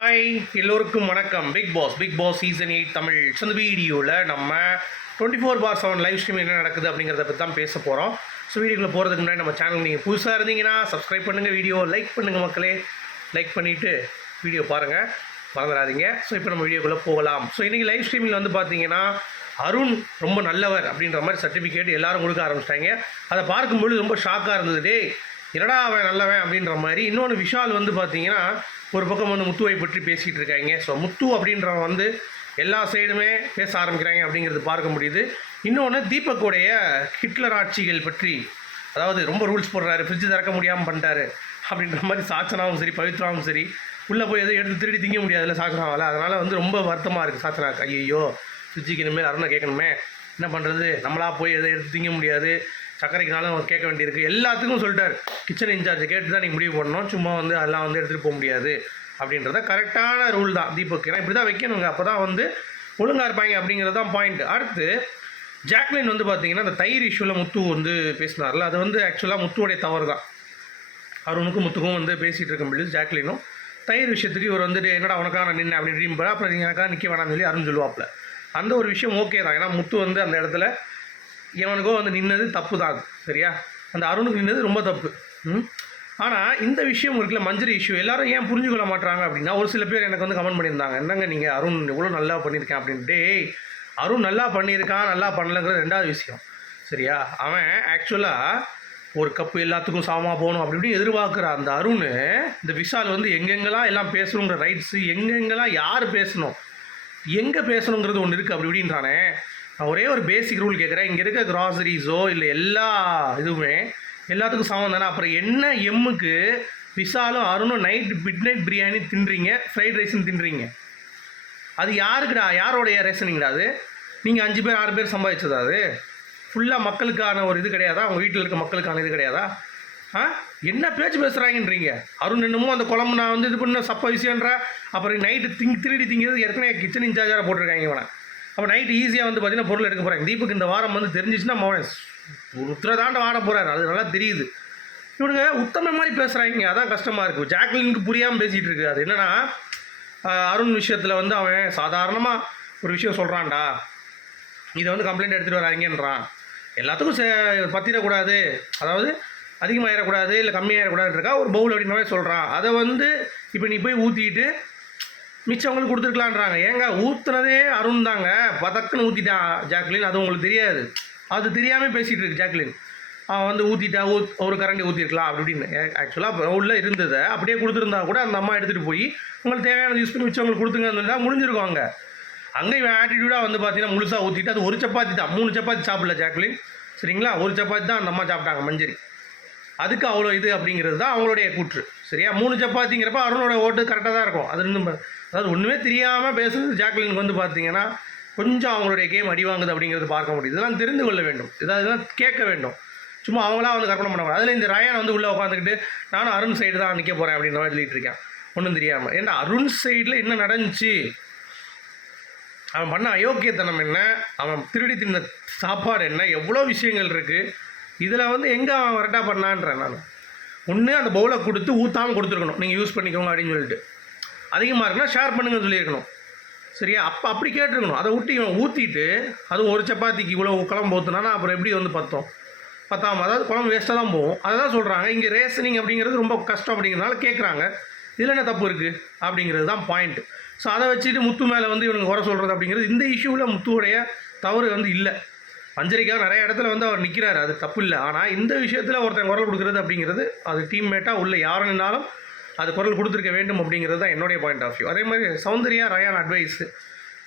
Hi எல்லோருக்கும் வணக்கம். Bigg Boss Bigg Boss season eight Tamil so இந்த வீடியோவில் நம்ம twenty four bar seven live stream என்ன நடக்குது அப்படிங்கிறத பற்றி தான் பேச போகிறோம் ஸோ வீடியோக்குள்ளே போகிறதுக்கு முன்னாடி நம்ம சேனல் நீங்கள் புதுசாக இருந்தீங்கன்னா சப்ஸ்கிரைப் பண்ணுங்கள் வீடியோ லைக் பண்ணுங்கள் மக்களே. லைக் பண்ணிவிட்டு வீடியோ பாருங்கள் மறந்துடாதீங்க. ஸோ இப்போ நம்ம வீடியோக்குள்ளே போகலாம். ஸோ இன்றைக்கி லைவ் ஸ்ட்ரீமில் வந்து பார்த்தீங்கன்னா அருண் ரொம்ப நல்லவர் அப்படின்ற மாதிரி சர்டிஃபிகேட் எல்லாரும் கொடுக்க ஆரம்பிச்சிட்டாங்க. அதை பார்க்கும்பொழுது ரொம்ப ஷாக்காக இருந்தது. டேய் என்னடா அவன் நல்லவன் அப்படின்ற மாதிரி. இன்னொன்று விஷால் வந்து பார்த்தீங்கன்னா ஒரு பக்கம் வந்து முத்துவை பற்றி பேசிகிட்டு இருக்காங்க. ஸோ முத்து அப்படின்றவன் வந்து எல்லா சைடுமே பேச ஆரம்பிக்கிறாங்க அப்படிங்கிறது பார்க்க முடியுது. இன்னொன்று தீபக்குடைய ஹிட்லர் ஆட்சிகள் பற்றி அதாவது ரொம்ப ரூல்ஸ் போடுறாரு ஃப்ரிட்ஜு திறக்க முடியாமல் பண்ணிட்டாரு அப்படின்ற மாதிரி சாச்சனாவும் சரி பவித்ராவும் சரி உள்ளே போய் எதுவும் எடுத்து திருடி திங்க முடியாதுல்ல சாச்சனாவால் அதனால் வந்து ரொம்ப வருத்தமாக இருக்குது சாச்சனா ஐயோ ஃப்ரிட்ஜுக்கு இனிமேல் அருணை கேட்கணுமே. என்ன பண்ணுறது நம்மளா போய் எதை எடுத்து திங்க முடியாது. சர்க்கரைக்குனாலும் அவர் கேட்க வேண்டியிருக்கு. எல்லாத்துக்கும் சொல்லிட்டார். கிச்சன் இன்சார்ஜ் கேட்டு தான் நீங்கள் முடிவு பண்ணணும். சும்மா வந்து அதெல்லாம் வந்து எடுத்துகிட்டு போக முடியாது. அப்படின்றத கரெக்டான ரூல் தான். தீபக் ஏன்னா இப்படி தான் வைக்கணுங்க. அப்போ தான் வந்து ஒழுங்காக இருப்பாங்க அப்படிங்கிறது தான் பாயிண்ட் அடுத்து ஜாக்லின் வந்து பார்த்தீங்கன்னா அந்த தயிர் இஷ்யூவில் முத்து வந்து பேசினார்ல. அது வந்து ஆக்சுவலாக முத்துவோடைய தவறு தான். அருணுக்கும் முத்துக்கும் வந்து பேசிகிட்டு இருக்கும் பொழுது ஜாக்லினும். தயிர் விஷயத்துக்கு இவர் வந்துட்டு என்னடா உனக்காக நான் நின்று அப்படின்னு அப்புறம் நீங்கள் எனக்காக நிற்க வேணாம்னு சொல்லி அருண் சொல்லுவாப்பில் அந்த ஒரு விஷயம் ஓகே தான். ஏன்னா முத்து வந்து அந்த இடத்துல எவனுக்கோ வந்து நின்னது தப்பு தான் அது சரியா? அந்த அருணுக்கு நின்னது ரொம்ப தப்பு. ம்? ஆனால் இந்த விஷயம் இருக்குல்ல மஞ்சரி இஷ்யூ எல்லாரும் ஏன் புரிஞ்சுக்கொள்ள மாட்டாங்க அப்படின்னா ஒரு சில பேர் எனக்கு வந்து கமெண்ட் பண்ணியிருந்தாங்க. என்னங்க நீங்கள் அருண் இவ்வளோ நல்லா பண்ணியிருக்கேன் அப்படின்ட்டு டேய் அருண் நல்லா பண்ணியிருக்கான் நல்லா பண்ணலங்கிறது ரெண்டாவது விஷயம். சரியா? அவன் ஆக்சுவலாக ஒரு கப்பு எல்லாத்துக்கும் சமமாக போகணும் அப்படி இப்படி எதிர்பார்க்குற அந்த அருண் இந்த விஷால் வந்து எங்கெங்கெல்லாம் எல்லாம் பேசணுங்கிற ரைட்ஸு எங்கெங்கெல்லாம் யார் பேசணும் எங்கே பேசணுங்கிறது ஒன்று இருக்குது அப்படி இப்படின்றானே. நான் ஒரே ஒரு பேசிக் ரூல் கேட்குறேன் இங்கே இருக்க கிராசரிஸோ இல்லை எல்லா இதுவுமே எல்லாத்துக்கும் சமம் தானே. அப்புறம் என்ன எம்முக்கு விஷாலும் அருணும் நைட் மிட் நைட் பிரியாணி தின்றீங்க ஃப்ரைட் ரைஸும் தின்றீங்க. அது யாருக்குடா? யாரோடைய ரேஷனிங்கடா அது? நீங்கள் அஞ்சு பேர் ஆறு பேர் சம்பாதிச்சதா அது? ஃபுல்லாக மக்களுக்கான ஒரு இது கிடையாதா? அவங்க வீட்டில் இருக்க மக்களுக்கான இது கிடையாதா? ஆ? என்ன பேச்சு பேசுகிறாங்கன்றீங்க அருண் என்னமோ அந்த குழம்பு நான் வந்து இது பண்ண சப்ப விஷயன்ற அப்புறம் நைட்டு திங் திருடி திங்கிறது ஏற்கனவே கிச்சன் இன்சார்ஜாக போட்டிருக்காங்க இவனை. அப்போ நைட்டு ஈஸியாக வந்து பார்த்தீங்கன்னா பொருள் எடுக்க போகிறாங்க தீபக் இந்த வாரம் வந்து தெரிஞ்சிச்சுன்னா மோனஸ் உத்தரதாண்ட வாட போகிறாரு அது நல்லா தெரியுது. இவனுங்க உத்தம மாதிரி பேசுகிறாங்க அதான் கஷ்டமாக இருக்குது ஜாக்லினுக்கு புரியாமல் பேசிகிட்டு இருக்கு. அது என்னென்னா அருண் விஷயத்தில் வந்து அவன் சாதாரணமாக ஒரு விஷயம் சொல்கிறான்டா இதை வந்து கம்ப்ளைண்ட் எடுத்துகிட்டு வராங்கன்றான். எல்லாத்துக்கும் சே பற்றிடக்கூடாது அதாவது அதிகமாகிடக்கூடாது இல்லை கம்மியாகிடக்கூடாதுன்றக்கா ஒரு பவுல் அப்படின்ற மாதிரி சொல்கிறான் அதை வந்து இப்போ நீ போய் ஊற்றிட்டு மிச்சவங்களுக்கு கொடுத்துருக்கலான்றாங்க. ஏங்க ஊற்றுனதே அருண் தாங்க. பதக்குன்னு ஊற்றிட்டான் ஜாக்லின் அது உங்களுக்கு தெரியாது. அது தெரியாமல் பேசிகிட்டு இருக்கு ஜாக்லின். அவன் வந்து ஊற்றிட்டா ஊத் ஒரு கரண்டி ஊற்றிருக்கலாம் அப்படி ஆக்சுவலாக உள்ளே இருந்ததை அப்படியே கொடுத்துருந்தா கூட அந்த அம்மா எடுத்துகிட்டு போய் உங்களுக்கு தேவையானது யூஸ் பண்ணி மிச்சவங்களுக்கு கொடுத்துங்கன்னு சொல்லி தான் முடிஞ்சிருக்கும் அங்கே. அங்கே இவன் ஆட்டிடியூடாக வந்து பார்த்தீங்கன்னா முழுசாக ஊற்றிட்டு அது ஒரு சப்பாத்தி தான். மூணு சப்பாத்தி சாப்பிடல ஜாக்லின். சரிங்களா? ஒரு சப்பாத்தி தான் அந்த அம்மா சாப்பிட்டாங்க மஞ்சரி. அதுக்கு அவ்வளோ இது அப்படிங்கிறது தான் அவங்களுடைய கூற்று. சரியா? மூணு சப்பாத்திங்கிறப்ப அருணோட ஓட்டு கரெக்டாக தான் இருக்கும். அது இன்னும் அதாவது ஒன்றுமே தெரியாமல் பேசுகிறது ஜாக்லினுக்கு வந்து பார்த்தீங்கன்னா கொஞ்சம் அவங்களுடைய கேம் அடி வாங்குது அப்படிங்கிறது பார்க்க முடியுது இதெல்லாம் தெரிந்து கொள்ள வேண்டும். இதாவது இதெல்லாம் கேட்க வேண்டும். சும்மா அவங்களா வந்து கற்பனை பண்ணக்கூடாது அதில் இந்த ரயான் வந்து உள்ளே உட்காந்துக்கிட்டு நானும் அருண் சைடு தான் நிற்க போகிறேன் அப்படின்ற மாதிரி சொல்லிட்டு இருக்கேன். ஒன்றும் தெரியாமல் ஏன்னா அருண் சைடில் என்ன நடந்துச்சு? அவன் பண்ண அயோக்கியத்தனம் என்ன? அவன் திருடி தின்ன சாப்பாடு என்ன? எவ்வளோ விஷயங்கள் இருக்குது இதில் வந்து எங்கே அவன் வரட்டா பண்ணான்றேன் நான். ஒன்று அந்த பவுலை கொடுத்து ஊற்றாமல் கொடுத்துருக்கணும். நீங்கள் யூஸ் பண்ணிக்கோங்க அப்படின்னு சொல்லிட்டு. அதிகமாக இருக்குன்னா ஷேர் பண்ணுங்கன்னு சொல்லியிருக்கணும். சரியா? அப்போ அப்படி கேட்டிருக்கணும். அதை விட்டு இவன் ஊற்றிட்டு அதுவும் ஒரு சப்பாத்திக்கு இவ்வளோ குழம்பு ஊற்றுனா அப்புறம் எப்படி வந்து பத்தோம்? பத்தாம் அதாவது குழம்பு வேஸ்ட்டாக தான் போகும். அதை தான் சொல்கிறாங்க இங்கே ரேசனிங் அப்படிங்கிறது ரொம்ப கஷ்டம் அப்படிங்கிறனால கேட்குறாங்க இதில் என்ன தப்பு இருக்குது அப்படிங்கிறது தான் பாயிண்ட் ஸோ அதை வச்சுட்டு முத்து மேலே வந்து இவனுக்கு குறை சொல்கிறது அப்படிங்கிறது இந்த இஷ்யூவில் முத்துவோடைய தவறு வந்து இல்லை. அஞ்சலிக்காக நிறைய இடத்துல வந்து அவர் நிற்கிறாரு அது தப்பு இல்லை. ஆனால் இந்த விஷயத்தில் ஒருத்தன் குரல் கொடுக்குறது அப்படிங்கிறது அது டீம்மேட்டாக உள்ள யார் நின்னாலும் அது குரல் கொடுத்துருக்க வேண்டும் அப்படிங்கிறது தான் என்னுடைய பாயிண்ட் ஆஃப் வியூ அதே மாதிரி சௌந்தர்யா ரயான் அட்வைஸ்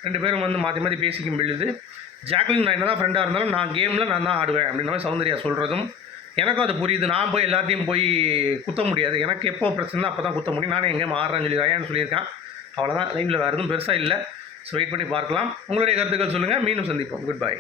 ரெண்டு பேரும் வந்து மாற்றி மாற்றி பேசிக்கும் பொழுது ஜாக்லின் நான் என்ன தான் ஃப்ரெண்டாக இருந்தாலும் நான் கேமில் நான் தான் ஆடுவேன் அப்படின்ற மாதிரி சௌந்தர்யா சொல்கிறதும் எனக்கும் அது புரியுது. நான் போய் எல்லாத்தையும் போய் குத்த முடியாது. எனக்கு எப்போ பிரச்சனை அப்போ தான் குத்த முடியும். நானே எங்கேயும் ஆடுறேன்னு சொல்லி ரயான்னு சொல்லியிருக்கேன். அவ்வளோதான் லைவில் வேறு எதுவும் பெருசாக இல்லை. ஸோ வெயிட் பண்ணி பார்க்கலாம். உங்களுடைய கருத்துக்கள் சொல்லுங்கள் மீண்டும் சந்திப்போம். Good bye